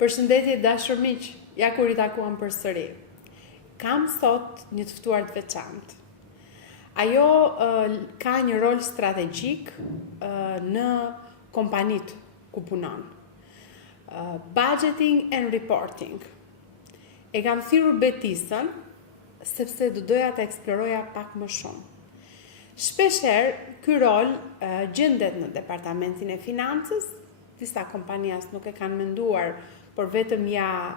Përshëndetje dashur miq, ja kur I takuam përsëri. Kam sot një të ftuar të veçantë. Ajo ka një rol strategjik në kompanitë ku punon. Budgeting and reporting. E kam thirrur Betisën sepse do doja ta eksploroja pak më shumë. Shpeshherë ky rol gjendet në departamentin e financës, disa kompanijas nuk e kanë menduar, por vetëm ja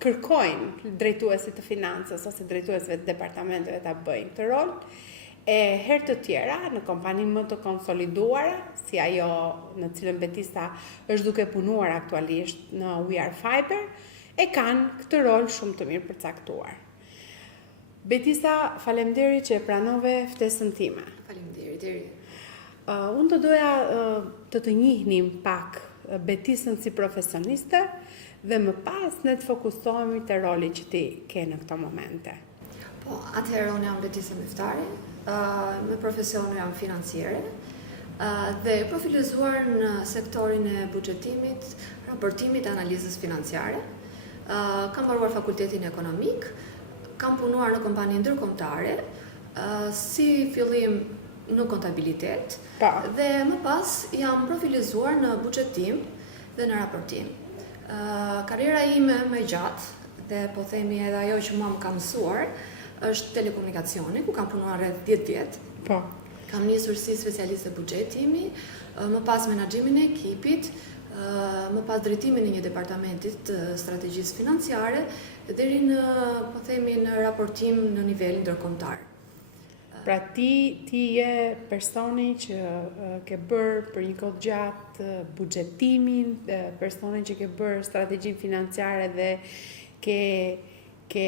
kërkojnë drejtuesit të financës ose drejtuesve të departamenteve ta bëjnë këtë rol. E herë të tjera, në kompani më të konsoliduara, si ajo në cilën Betisa është duke punuar aktualisht në We Are Fiber, e kanë këtë rol shumë të mirë përcaktuar. Betisa, faleminderit që e pranove ftesën time. Faleminderit. Unë të doja të njihnim pak Betisën si profesioniste dhe më pas ne të fokusohemi te roli që ti ke në këto momente. Po, atëherë unë jam Betisa Meftari, me profesion jam financiere dhe profilizuar në sektorin e buxhetimit, raportimit e analizës financiare. Kam mbaruar fakultetin ekonomik, kam punuar në kompani ndërkombëtare, si fillim në kontabilitet, dhe më pas jam profilizuar në buxhetim dhe në raportim. Karriera ime më e gjatë, dhe po themi edhe ajo që më ka mësuar, është telekomunikacioni, ku kam punuar rreth 10 vjet. Po. Kam nisur si specialiste buxhetimi, më pas menaxhimin e ekipit, më pas drejtimin e një departamentit të strategjisë financiare, deri në, po themi, në raportim në nivel ndërkombëtar. Pra ti je personi që ke bërë për një kohë gjatë buxhetimin, personi që ke bërë strategjinë financiare dhe ke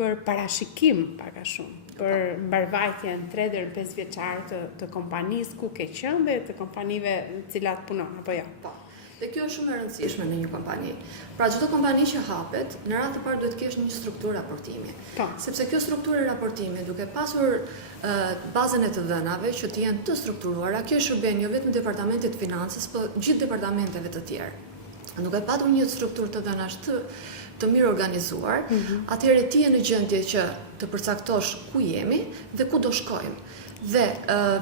bërë parashikim pak a shumë për mbarvajtjen 3 deri 5 vjeçare të kompanisë ku ke qenë dhe të kompanive në cilat punon, apo jo? Po. Dhe kjo është shumë e rëndësishme në një kompani. Pra çdo kompani që hapet, në radhë të parë duhet të kesh një strukturë raportimi. Sepse kjo strukturë raportimi, duke pasur bazën e të dhënave që të jenë të strukturuara, kjo shërben jo vetëm departamentit të financës, por gjithë departamenteve të tjerë. Duke patur një strukturë të dhënash të mirë organizuar, atëherë ti je në gjendje që të përcaktosh ku jemi dhe ku do shkojmë. Dhe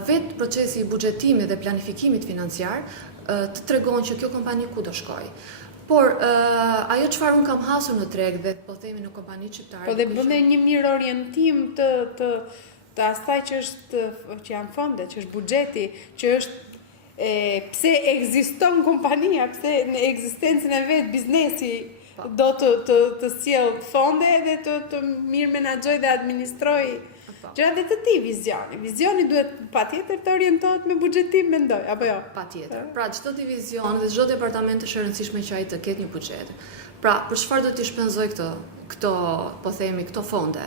vetë procesi I buxhetimit dhe planifikimit financiar të tregon që kjo kompani ku do shkoj. Por ajo çfarë unë kam hasur në treg dhe po themi në kompani shqiptare. Po dhe bën një mirë orientim të asaj që janë fondet, që është buxheti, që është pse ekziston kompania, pse në ekzistencën e vet biznesi do të sjell fonde dhe të mirë menaxhoj dhe administroj gjërat të ti vizioni. Vizioni duhet patjetër të orientohet me buxhetim, mendoj, apo jo? Patjetër. Pra çdo divizion dhe çdo departament është e rëndësishme që ai të ketë një buxhet. Pra, për çfarë do t'i shpenzoj këto, po themi, këto fonde?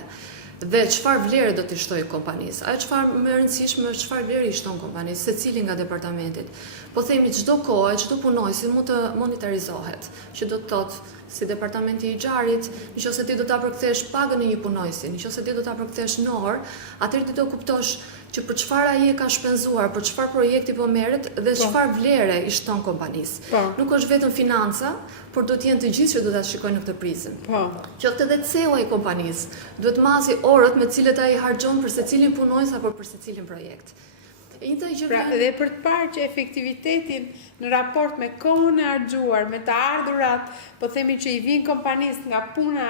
Dhe çfarë vlere do t'i shtoj kompanisë? Ajo çfarë më e rëndësishme është çfarë vlere I shton kompanisë, secili nga departamentit. Po themi çdo kohë, çdo punojësi mund të monitorizohet, që do të thotë si departamenti I xharit, nëse ti do ta përkthesh pagën e një punojësi, nëse ti do ta përkthesh në orë, atëherë ti do kuptosh që për çfarë ai e ka shpenzuar, për çfarë projekti po merret dhe çfarë vlere I shton kompanisë. Nuk është vetëm financa, por do të jenë të gjithë që do ta shikojnë në këtë prizëm. Qoftë edhe CEO I kompanisë, duhet masi orët me të cilët ai harxhon për secilin punojës apo për secilin projekt. Pra, dhe për të parë që efektivitetin në raport me kohën e harxhuar, me të ardhurat, po themi që I vijnë kompanisë nga puna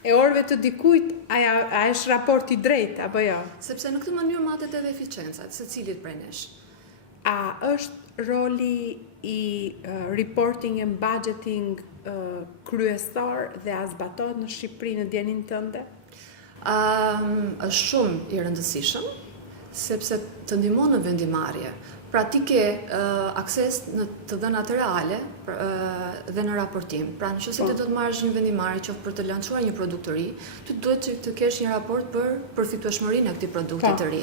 e orëve të dikujt, a është raport I drejtë, apo jo? Sepse në këtë mënyrë matet edhe eficienca të secilit prej nesh. A është roli I reporting and budgeting kryesor dhe a zbatohet në Shqipëri në dijenin tënde? Është shumë I rëndësishëm, sepse të ndihmon në vendimarrje. Pra ti ke akses në të dhënat reale dhe në raportim. Pra nëse ti do të marrësh një vendimarrje qoftë për të lançuar një produkt të ri, ti duhet të kesh një raport për përfitueshmërinë e këtij produkti të ri.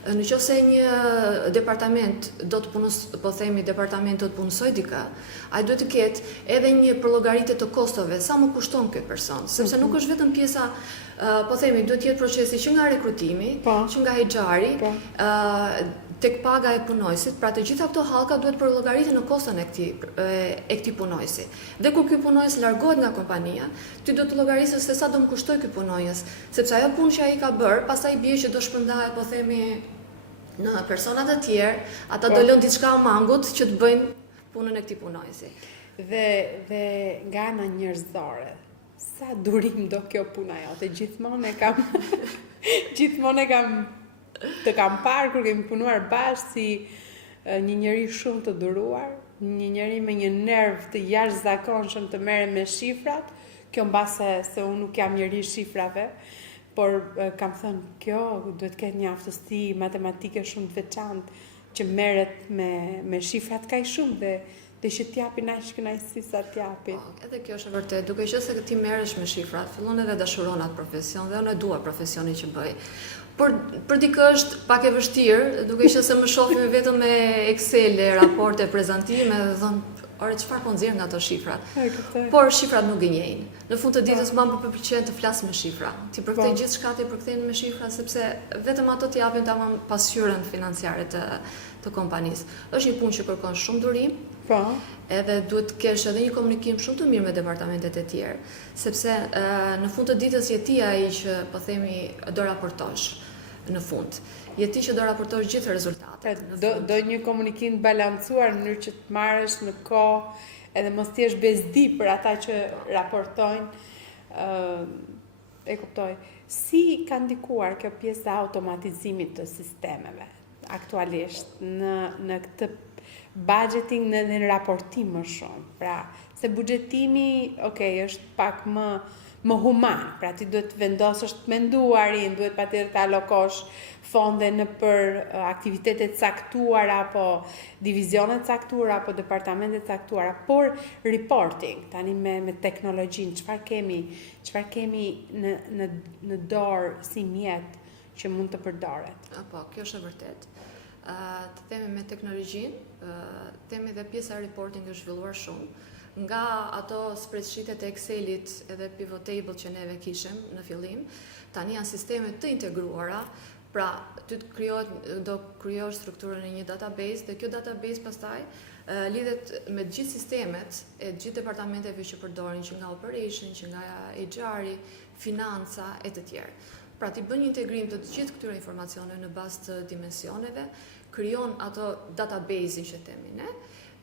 Nëse një departament do të punojë, po themi departamenti do të punësoj dikë, ai duhet të ketë edhe një llogaritje të kostove, sa më kushton ky person, sepse nuk është vetëm pjesa, po themi, duhet të jetë procesi që nga rekrutimi, që nga HR-i, tek paga e punojësit, pra të gjitha këto hallka duhet përllogaritur në koston e këtij punojësi. Dhe kur ky punojës largohet nga kompania, ti do të llogarisësh se sa do më kushtoj ky punojës, sepse ajo punë që ai ka bërë, pastaj bie që do shpërndahet, po themi, në persona të tjerë, ata do lënë diçka mangut që të bëjnë punën e këtij punojësi. Dhe nga ana njerëzore, sa durim do kjo puna jote? Gjithmonë të kam parë kur kemi punuar bashkë si një njeri shumë të duruar, një njeri me një nerv të jashtëzakonshëm të merret me shifrat. Kjo mbase se unë nuk jam njeri shifrave, por kam thënë kjo duhet të ketë një aftësi matematike shumë të veçantë që merret me shifrat kaq shumë dhe që t'japin aq kënaqësi sa t'japin. Edhe kjo është e vërtetë. Duke qenë se ti merresh me shifrat, fillon edhe dashuron atë profesion dhe unë e dua profesionin që bëj. Por për dikë është pak e vështirë, duke qenë se më shohim vetëm me Excel, raporte, prezantime dhe thonë, ore çfarë po nxjerr nga ato shifrat. Por shifrat nuk gënjejnë. Në fund të ditës më pëlqen të flas me shifra. Ti përkthej gjithçka ti përkthejnë me shifra sepse vetëm ato t'japin tamam pasqyrën financiare të kompanisë. Është një punë që kërkon shumë durim. Po. Edhe duhet të kesh edhe një komunikim shumë të mirë me departamentet e tjerë, sepse në fund të ditës je ti ai që po themi do raportosh në fund. Je ti që do raportosh gjithë rezultatet. Do një komunikim të balancuar në mënyrë që të marrësh në kohë edhe mos t'jesh bezdi për ata që raportojnë. E kuptoj. Si ka ndikuar kjo pjesë e automatizimit të sistemeve aktualisht në këtë budgeting dhe në raportim më shumë? Pra, se buxhetimi, është pak më human, pra ti duhet të vendosësh të menduarin, duhet patjetër të alokosh fonde në për aktivitetet caktuara, apo divizionet caktuara, apo departamentet caktuara, por reporting, tani me teknologjinë, çfarë kemi në dorë si mjet që mund të përdoret? Po, kjo është e vërtetë. Të themi me teknologjinë, themi dhe pjesa e reporting është zhvilluar shumë. Nga ato spreadsheetet e Excelit edhe pivot table që neve kishim në fillim, tani janë sisteme të integruara, pra ty do krijosh strukturën e një database dhe kjo database pastaj lidhet me gjithë sistemet e gjithë departamenteve që përdorin, që nga operation, që nga HR-i, financa e të tjerë. Pra ti bën një integrim të gjithë këtyre informacioneve në bazë të dimensioneve, krijon ato database-in që themi ne,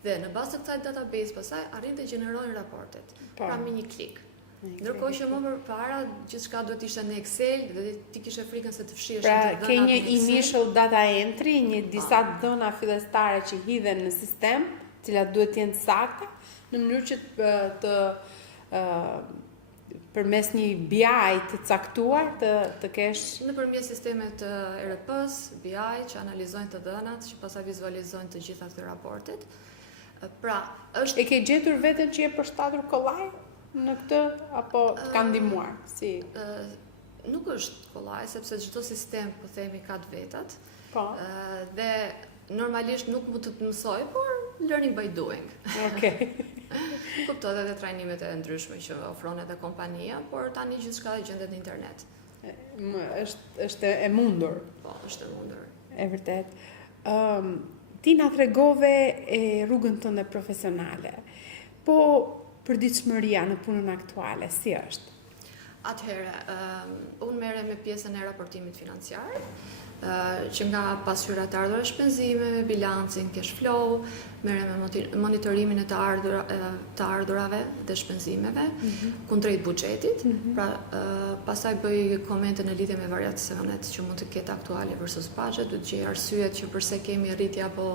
dhe në bazë të kësaj database pastaj arrin të gjenerojnë raportet. Pra me një klik. Ndërkohë që më përpara gjithçka duhet ishte në Excel dhe ti kishe frikën se të fshihesh në dhënat. Pra ke një initial data entry, disa dhëna fillestare që hidhen në sistem, të cilat duhet të jenë sakta, në mënyrë që të përmes një BI të caktuar të kesh nëpërmjet sistemet të ERP-s, BI që analizojnë të dhënat, që pastaj vizualizojnë të gjitha këto raportet. Pra, është e ke gjetur veten që je përshtatur kollaj në këtë apo të ka ndihmuar? Si nuk është kollaj sepse çdo sistem po themi ka të vetat. Po. Dhe normalisht nuk mund të të mësoj, por learning by doing. Okej. Kuptoj edhe trajnimet e ndryshme që ofron edhe kompania, por tani gjithçka gjendet në internet. Është e mundur. Po, është e mundur. E vërtet. Ti na tregove rrugën tënde profesionale. Po përditshmëria në punën aktuale si është? Atëherë, unë merrem me pjesën e raportimit financiar, që nga pasqyrat e ardhurave shpenzimeve, bilancin, cash flow, merrem me monitorimin e të ardhurave dhe shpenzimeve, kundrejt buxhetit. Pra, pastaj bëj komente në lidhje me variacionet që mund të ketë aktuale versus budget, duhet gjej arsyet që pse kemi rritje apo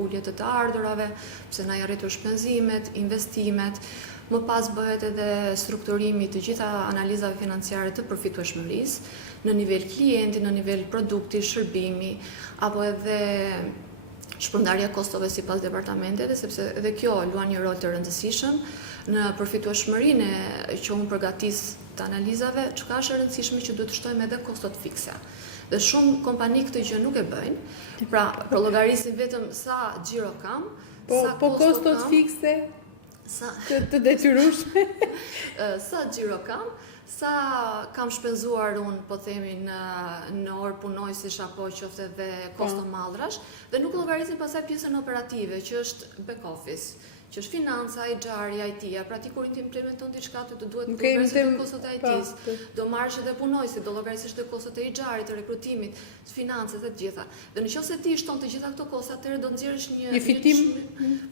ulje të ardhurave, pse na janë rritur shpenzimet, investimet. Më pas bëhet edhe strukturimi të gjitha analizave financiare të përfitueshmërisë në nivel klienti, në nivel produkti, shërbimi, apo edhe shpërndarja kostove sipas departamenteve, sepse edhe kjo luan një rol të rëndësishëm në përfitueshmërinë që unë përgatis të analizave, çka është e rëndësishme që duhet të shtojmë edhe kostot fikse. Dhe shumë kompani këtë gjë nuk e bëjnë, pra llogarisin vetëm sa xhiro kam, sa po kostot fikse të detyrueshme. Sa xhiro kam, sa kam shpenzuar unë, po themi, në orë punojësish apo qofte dhe kosto mallrash, dhe nuk llogarisin pastaj pjesën operative, që është back office, që është financa, HR-ja, IT-ja, pra ti kur ti implementon diçka ti do duhet të llogarisësh dhe kostot e IT-s, do marrësh edhe punojësit, do llogarisësh dhe kostot e HR-it, të rekrutimit, të financës dhe të gjitha. Dhe nëse ti shton të gjitha këto kosta, atëherë do nxjerrësh një fitim,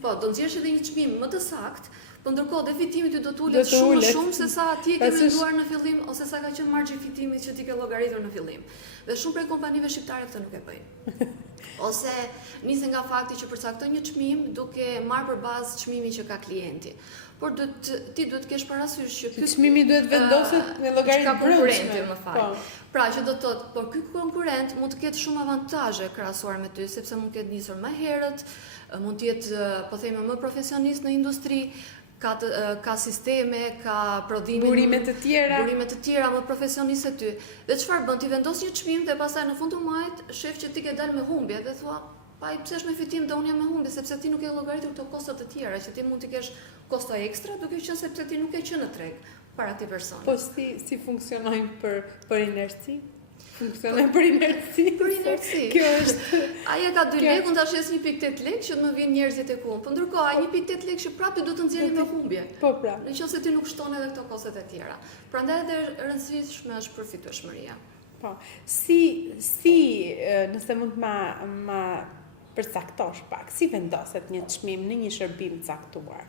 do nxjerrësh edhe një çmim më të saktë. Po ndërkohë, dhe fitimi ty do të ulet shumë se sa ti e ke menduar në fillim, ose sa ka qenë margji fitimit që ti ke llogaritur në fillim. Dhe shumë prej kompanive shqiptare këtë nuk e bëjnë. Ose nisi nga fakti që përcakton një çmim duke marrë për bazë çmimin që ka klienti. Por ti duhet të kesh parasysh që ky çmimi duhet vendoset me llogaritë konkurrente, më fal. Pra që do të thotë, por ky konkurrent mund të ketë shumë avantazhe krahasuar me ty, sepse mund të ketë nisur më herët, mund të jetë, po themi, më profesionist në industri, ka sisteme, ka prodhime, burime të tjera më profesionistë ty. Dhe çfarë bën? Ti vendos një çmim dhe pastaj në fund të muajit shef që ti ke dalë me humbje dhe thua, pa i pse është me fitim dhe unë jam me humbje, sepse ti nuk e llogaritur këto kosta të tjera, që ti mund të kesh kosta ekstra, duke qenë sepse ti nuk e qenë në treg para këtij personi. Po si funksionojnë për inerci? Funksionojnë për inerci. Për inerci. Kjo është. Ai ka 2 lekë, unë tash jes 1.8 lekë që më vjen njerëzit tek unë. Po ndërkohë ai 1.8 lekë që prapë do të nxjerrë me humbje. Po pra. Nëse ti nuk shton edhe këto kostet e tjera. Prandaj edhe e rëndësishme është përfitueshmëria. Po. Si nëse mund ma përcaktosh pak, si vendoset një çmim në një shërbim të caktuar?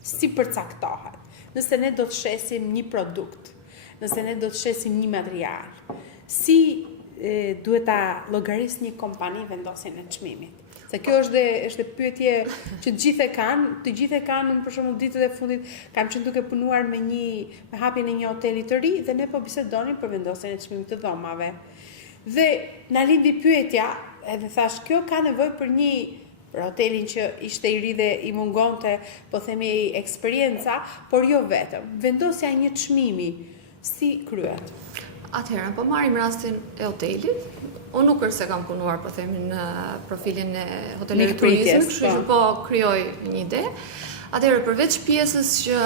Si përcaktohet? Nëse ne do të shesim një produkt, nëse ne do të shesim një material, si duhet ta llogarisë një kompani vendosjen e çmimit? Se kjo është pyetje që të gjithë e kanë, për shembull ditët e fundit kam qenë duke punuar me hapjen e një hoteli të ri dhe ne po bisedonin për vendosjen e çmimit të dhomave. Dhe na lindi pyetja, edhe thash, kjo ka nevojë për hotelin që ishte i ri dhe i mungonte, po themi, eksperjenca, por jo vetëm. Vendosja e një çmimi si kryhet? Atëherë, po marrim rastin e hotelit. Unë nuk është se kam punuar, po themi, në profilin e hotelit turizmit, kështu që po krijoj një ide. Atëherë, përveç pjesës që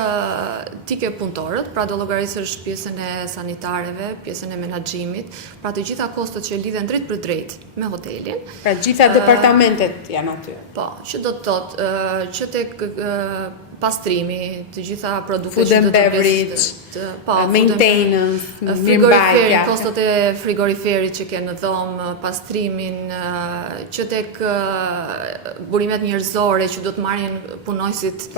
ti ke punëtorët, pra do llogarisësh pjesën e sanitareve, pjesën e menaxhimit, pra të gjitha kostot që lidhen drejt për drejt me hotelin. Pra gjitha departamentet janë aty. Po, që do të thotë që tek pastrimi, të gjitha produktet food and beverage, maintenance, frigoriferi, kostot e frigoriferit që ke në dhomë, pastrimin, që tek burimet njerëzore që do të marrin punojësit.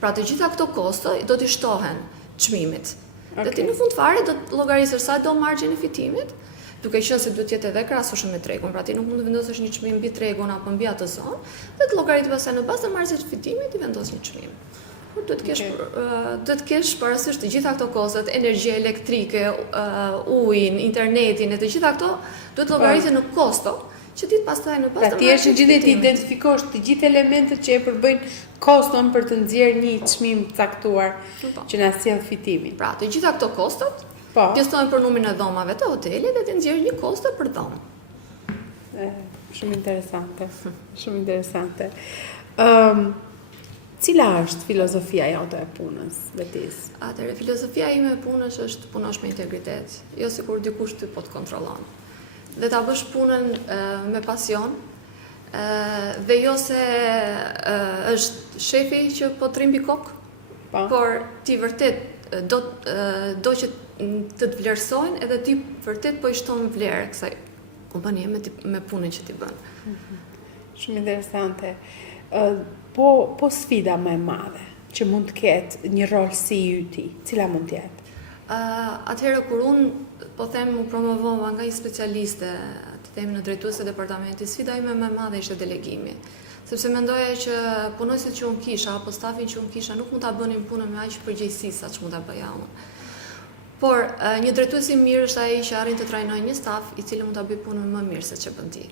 Pra të gjitha këto kosto do t'i shtohen çmimit. Dhe ti në fund fare do të llogarisësh sa do margjin e fitimit, duke qenë se duhet jetë edhe krahasueshëm me tregun, pra ti nuk mund të vendosësh një çmim mbi tregun apo mbi atë zonë, dhe të llogaritë pastaj në bazë të margjit të fitimit ti vendos një çmim. Por duhet të kesh parasysh të gjitha këto kostot, energjia elektrike, ujin, internetin, e të gjitha këto duhet llogariten në kosto, që ti pastaj në bazë të margjit. Pra ti je gjithë të identifikosh të gjithë elementet që e përbëjnë koston për të nxjerrë një çmim të caktuar që na sjell fitimin. Pra të gjitha këto kostot pjestojnë për numrin e dhomave të hotelit dhe të nxjerrë një kosto për dhomë. Shumë interesante. Shumë interesante. Cila është filozofia jote e punës, Betis? Atëherë, filozofia ime e punës është punosh me integritet, jo sikur dikush ty po të kontrollon. Dhe ta bësh punën me pasion, dhe jo se është shefi që po të rimbi kokë, por ti vërtet do që të vlerësojnë edhe ti vërtet po i shton vlerë kësaj kompanie me punën që ti bën. Shumë interesante. Po sfida më e madhe që mund të ketë një rol si yti, cila mund të jetë? Atëherë kur unë po them u promovova nga një specialiste, të themi në drejtuese departamenti, sfida ime më e madhe ishte delegimi. Sepse mendoja që punojësit që unë kisha apo stafin që unë kisha nuk mund ta bënin punën me aq përgjegjësi sa që mund ta bëja unë. Por një drejtues i mirë është ai që arrin të trajnojë një staf i cili mund ta bëjë punën më mirë se ç'e bën ti.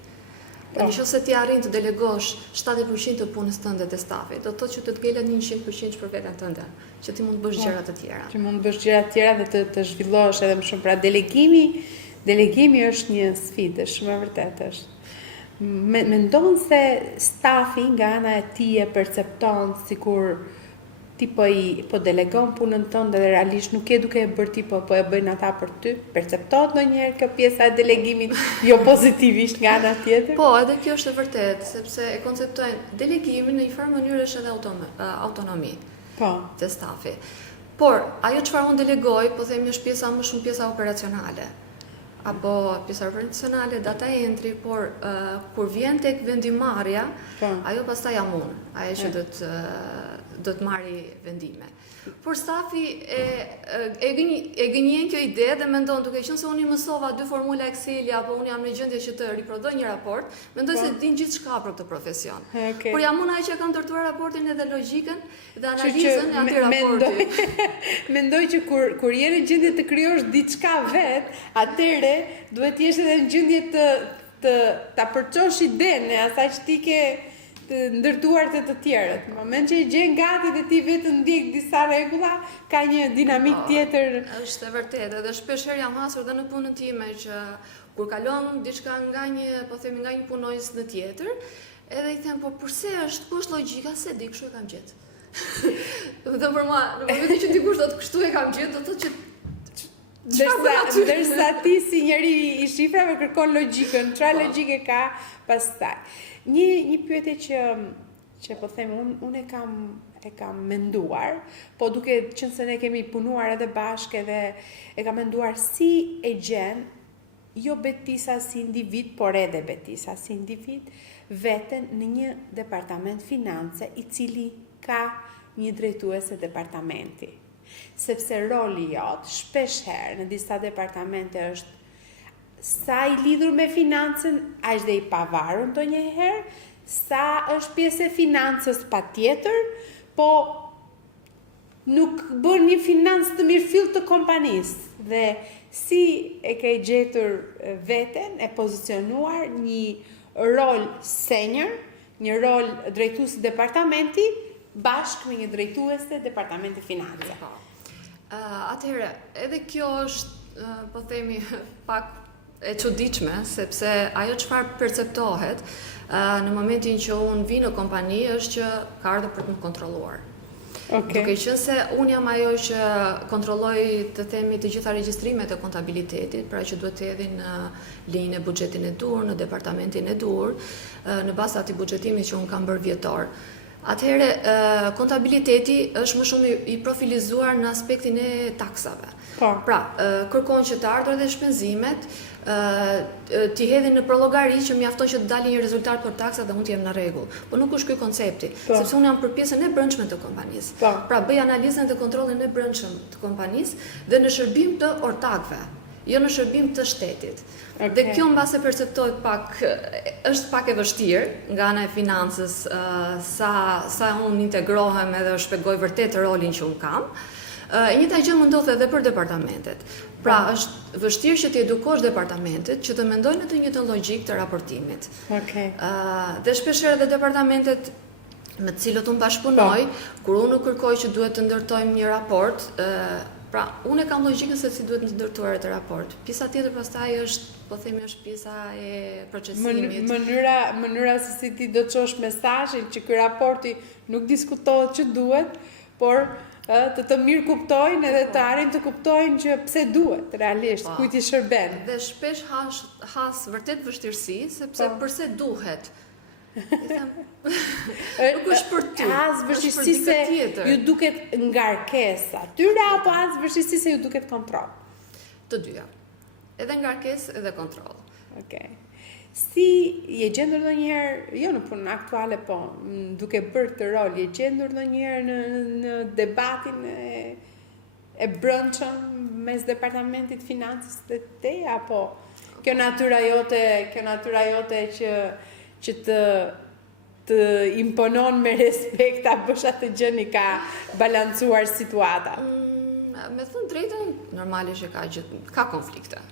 Nëse ti arrin të delegosh 70% të punës tënde te stafi, do të thotë që të ngelet 100% për veten tënde, që ti mund të bësh gjëra të tjera. Që mund të bësh gjëra të tjera dhe të zhvillohesh edhe më shumë. Pra delegimi është një sfidë, shumë e vërtetë është. Mendon se stafi nga ana e tij e percepton sikur ti po delegon punën tënde dhe realisht nuk je duke e bërë ti, po e bëjnë ata për ty? Perceptohet ndonjëherë kjo pjesa e delegimit jo pozitivisht nga ana tjetër? Po, edhe kjo është e vërtet, sepse e konceptojnë delegimin në një farë mënyrë është edhe autonomi të stafi. Por, ajo çfarë unë delegoj, po themi është pjesa më shumë pjesa operacionale. Apo pjesa operacionale, data entry, por kur vjen tek vendimarrja, ajo pastaj jam unë, ajo që do të marri vendime. Por stafi e gënjen kjo ide dhe mendon, duke qenë se unë i mësova 2 formula Excel apo unë jam në gjendje që të riprodhoj një raport, mendoj se din gjithçka për këtë profesion. Por jam unë ai që kam ndërtuar raportin edhe logjikën dhe analizën e atij raporti. Mendoj që kur je në gjendje të krijosh diçka vet, atëre duhet të jesh edhe në gjendje ta përçosh idenë e asaj që ti ke të ndërtuar të tjerët. Në moment që i gjen gati dhe ti vetë ndjek disa rregulla, ka një dinamik tjetër. Është e vërtetë, edhe shpeshherë jam hasur dhe në punën time që kur kalon diçka nga një punonjës në tjetër, edhe i them, po përse ku është logjika, se di kështu e kam gjetë. Dhe për mua, në momentin që dikush do të kështu e kam gjetë, do të thotë që ndërsa ti si njeri i shifrave kërkon logjikën, çfarë logjike ka pastaj. Një pyetje që po them unë e kam menduar, po duke qenë se ne kemi punuar edhe bashkë edhe e kam menduar si e gjen jo Betisa si individ, por edhe Betisa si individ veten në një departament finance i cili ka një drejtuese departamenti. Sepse roli jot shpesh herë në disa departamente është sa i lidhur me financën, është dhe i pavarur ndonjëherë, sa është pjesë e financës patjetër, po nuk bën një financë të mirëfill të kompanisë. Dhe si e ke gjetur veten e pozicionuar një rol senior, një rol drejtuesi departamenti bashkë me një drejtuese departamenti finance. Atëherë, edhe kjo është, po themi, pak e çuditshme, sepse ajo çfarë perceptohet në momentin që unë vi në kompani është që ka ardhur për të më kontrolluar. Duke qenë se unë jam ajo që kontrolloj të themi të gjitha regjistrimet e kontabilitetit, pra që duhet të hedhin në linjën e buxhetin e dur, në departamentin e dur, në bazë atij buxhetimi që unë kam bërë vjetor. Atëherë, kontabiliteti është më shumë i profilizuar në aspektin e taksave. Pra, kërkon që të ardhurat dhe shpenzimet t'i hedhin në llogari që mjafton që të dalë një rezultat për taksat dhe unë t'jem në rregull. Po nuk është ky koncepti, sepse unë jam për pjesën e brendshme të kompanisë. Pra, bëj analizën dhe kontrollin e brendshëm të kompanisë dhe në shërbim të ortakëve, jo në shërbim të shtetit. Dhe kjo mbase perceptohet është pak e vështirë nga ana e financës, sa unë integrohem edhe shpjegoj vërtet rolin që unë kam. E njëjta gjë më ndodh edhe për departamentet. Pra, është vështirë që të edukosh departamentet që të mendojnë në të njëjtën logjikë të raportimit. Dhe shpeshherë edhe departamentet me të cilët unë bashkëpunoj, kur unë kërkoj që duhet të ndërtojmë një raport, pra, unë e kam logjikën se si duhet të ndërtuar atë raport. Pjesa tjetër pastaj është, po themi, është pjesa e procesimit. Mënyra se si ti do të çosh mesazhin që ky raporti nuk diskutohet që duhet, por të mirë kuptojnë edhe të arrin të kuptojnë që pse duhet realisht, kujt i shërben. Dhe shpesh has vërtet vështirësi, sepse përse duhet. Nuk është për ty. Has vështirësi se ju duket ngarkesa atyre apo has vështirësi se ju duket kontroll? Të dyja. Edhe ngarkesë edhe kontroll. Si je gjendur ndonjëherë, jo në punën aktuale, po duke bërë këtë rol, je gjendur ndonjëherë në debatin e brendshëm mes departamentit financës dhe te, apo kjo natyra jote që të imponon me respekt a bësh atë gjë i ka balancuar situata? Me thënë drejtën, normalisht që ka konflikte.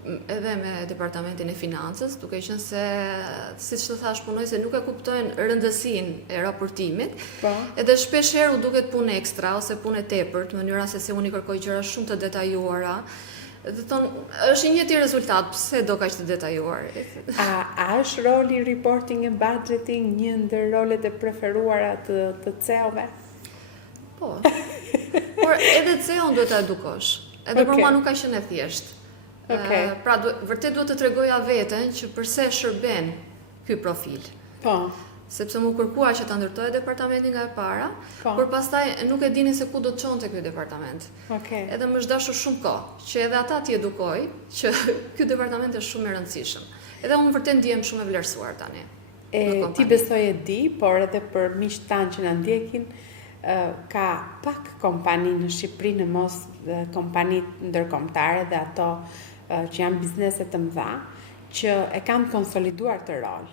Edhe me departamentin e financës, duke qenë se, siç të thash, punoj se nuk e kuptojnë rëndësinë e raportimit, edhe shpesh herë u duket punë ekstra ose punë e tepërt, në mënyra se unë i kërkoj gjëra shumë të detajuara, Dhe thonë, është i njëjti rezultat, pse do kaq të detajuar? A është roli reporting and budgeting një ndër rolet e preferuara të CEO-ve? Po. Por edhe CEO-n duhet ta edukosh. Edhe për mua nuk ka qenë e thjeshtë. Pra vërtet duhet të tregoja veten që përse shërben ky profil. Po. Sepse mu kërkua që ta ndërtojë departamentin nga e para, por pastaj nuk e dinin se ku do të çonte ky departament. Edhe më është dashur shumë kohë që edhe ata t'i edukoj që ky departament është shumë i rëndësishëm. Edhe unë vërtet ndihem shumë e vlerësuar tani. Ti besoj e di, por edhe për miqtë tanë që na ndjekin, ka pak kompani në Shqipëri, në mos kompani ndërkombëtare dhe ato që janë biznese të mëdha, që e kanë konsoliduar të rol.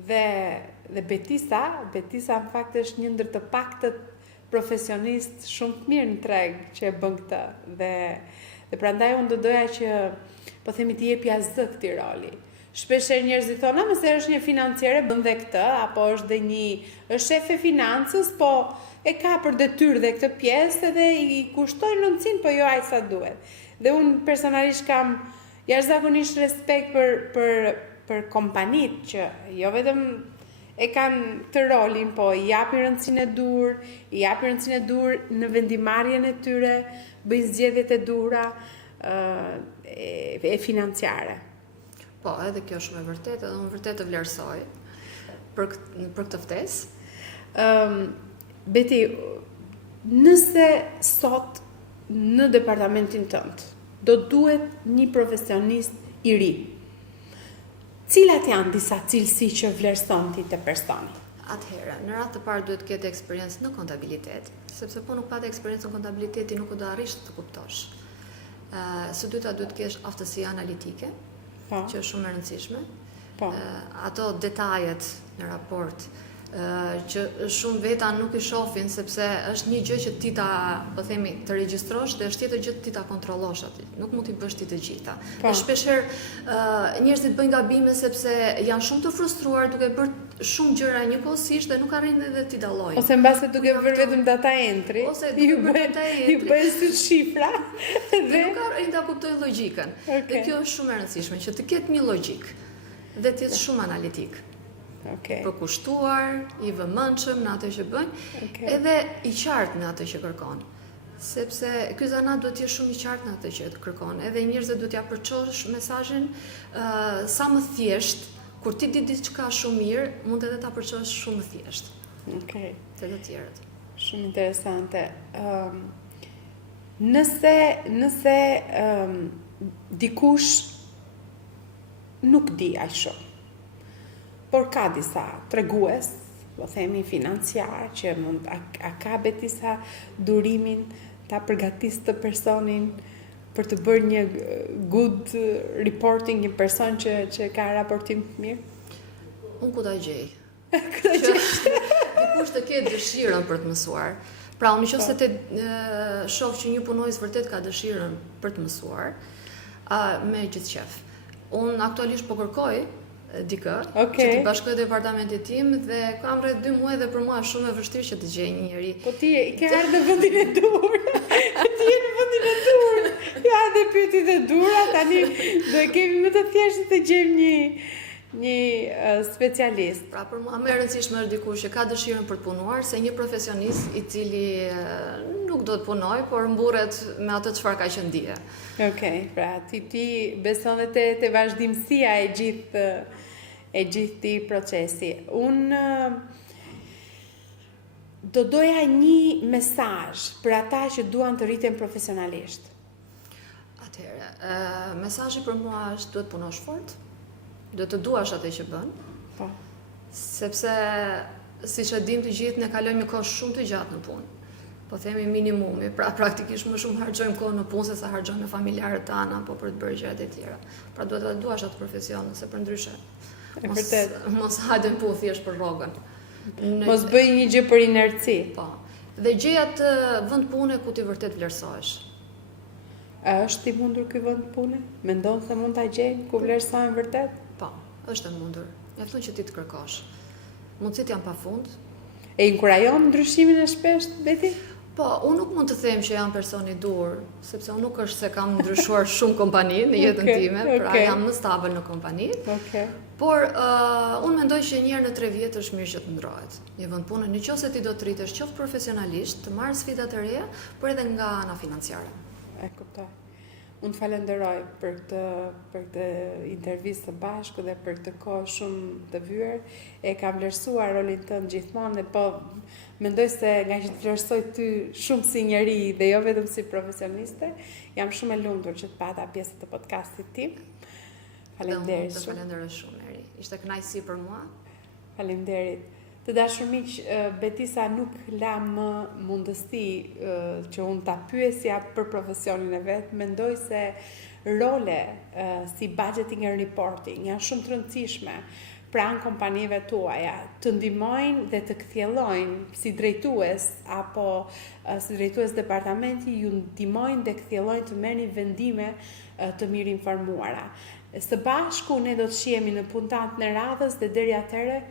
Dhe Betisa në fakt është një ndër të paktët profesionist shumë të mirë në treg që e bën këtë. Dhe prandaj unë do doja që po themi t'i jepja zë këtij roli. Shpeshherë njerëzit thonë, mëse është një financiere bën dhe këtë, apo është shef e financës, po e ka për detyrë dhe këtë pjesë dhe i kushtoj rëndësinë, po jo aq sa duhet. Dhe unë personalisht kam jashtëzakonisht respekt për kompanit që jo vetëm e kanë të rolin, po i japin rëndësinë e dur në vendimarrjen e tyre, bëjnë zgjedhjet e dura e financiare. Po, edhe kjo është shumë e vërtetë, edhe unë vërtet të vlerësoj për këtë ftesë. Beti, nëse sot në departamentin tënd do duhet një profesionist i ri, cilat janë disa cilësi që vlerëson ti të personi? Atëherë, në radhë të parë duhet të ketë eksperiencë në kontabilitet, sepse po nuk patë eksperiencë në kontabilitet, ti nuk do arrish të kuptosh. Së dyta duhet të kesh aftësi analitike, që është shumë e rëndësishme. Ato detajet në raport që shumë veta nuk i shohin sepse është një gjë që ti ta, po themi, të regjistrosh dhe është tjetër gjë ti ta kontrollosh aty. Nuk mund t'i bësh ti të gjitha. Dhe shpeshherë njerëzit bëjnë gabime sepse janë shumë të frustruar duke bërë shumë gjëra njëkohësisht dhe nuk arrin edhe ti dallojnë. Ose mbase duke bërë vetëm data entry. Ose duke bërë data entry. I bëjnë si shifra dhe nuk arrin ta kuptojnë logjikën. Dhe kjo është shumë e rëndësishme që të ketë një logjik dhe të jetë shumë analitik. Përkushtuar, i vëmendshëm në atë që bëjnë, edhe i qartë në atë që kërkon. Sepse ky zanat duhet të jetë shumë i qartë në atë që kërkon, edhe njerëzit duhet t'ia përçosh mesazhin sa më thjesht, kur ti di diçka shumë mirë, mund edhe ta përçosh shumë thjesht. Te të tjerët. Shumë interesante. Nëse dikush nuk di aq shumë, por ka disa tregues, po themi financiar, që mund a ka Betisa durimin ta përgatisë të personin për të bërë një good reporting, një person që ka raportim të mirë? Unë ku ta gjej? Dikush të ketë dëshirën për të mësuar. Pra, unë nëse të shoh që një punojës vërtet ka dëshirën për të mësuar, me gjithë qef. Unë aktualisht po kërkoj dikë, që t'i bashkoj departamentit tim dhe kam rreth 2 muaj dhe për mua është shumë e vështirë që të gjej një njeri. Po ti i ke ardhur në vendin e dur. Ti je në vendin e dur. Ja, dhe pyetjet e dura tani do e kemi më të thjeshtë të gjejmë një specialist. Pra për mua më e rëndësishme është dikush që ka dëshirën për të punuar se një profesionist i cili nuk do të punoj, por mburret me atë çfarë ka që ndije. Pra ti beson dhe te vazhdimësia e gjithë ti procesi. Unë do doja një mesazh për ata që duan të rriten profesionalisht. Atëherë, mesazhi për mua është duhet punosh fort, duhet të duash atë që bën. Sepse siç e dim të gjithë ne kalojmë një kohë shumë të gjatë në punë. Po themi minimumi, pra praktikisht më shumë harxojmë kohë në punë se sa harxojmë me familjarët tanë apo për të bërë gjërat e tjera. Pra duhet ta duash atë profesion, se përndryshe mos hajden pu thjesht për rrogën. Mos bëj një gjë për inerci. Po. Dhe gjeja të vend pune ku ti vërtet vlerësohesh. A është i mundur ky vend pune? Mendon se mund ta gjejmë ku vlerësohen vërtet? Po, është e mundur. Mjafton që ti të kërkosh. Mundësit janë pafund. E inkurajon ndryshimin e shpesht, Beti? Po, unë nuk mund të them që jam person i dur, sepse unë nuk është se kam ndryshuar shumë kompani në jetën time, pra jam më stabil në kompani. Por unë mendoj që një herë në 3 vjet është mirë që të ndrohet një vend pune, nëse ti do të rritesh qoftë profesionalisht, të marrë sfida të reja, por edhe nga ana financiare. E kuptoj. Unë falenderoj për këtë intervistë të bashku dhe për këtë kohë shumë të vyer. E kam vlerësuar rolin tënd gjithmonë dhe po mendoj se nga që të vlerësoj ty shumë si njeri dhe jo vetëm si profesioniste, jam shumë e lumtur që të pata pjesë të podcastit tim. Faleminderit shumë. Të falenderoj shumë, Eri. Ishte kënaqësi për mua. Faleminderit. Të dashur miq, Betisa nuk la më mundësi që unë ta pyesja për profesionin e vet. Mendoj se role si budgeting and reporting janë shumë të rëndësishme pranë kompanive tuaja, të ndihmojnë dhe të kthjellojnë si drejtues apo si drejtues departamenti, ju ndihmojnë dhe kthjellojnë të merrni vendime të mirë informuara. Së bashku ne do të shihemi në puntatën e radhës dhe deri atëherë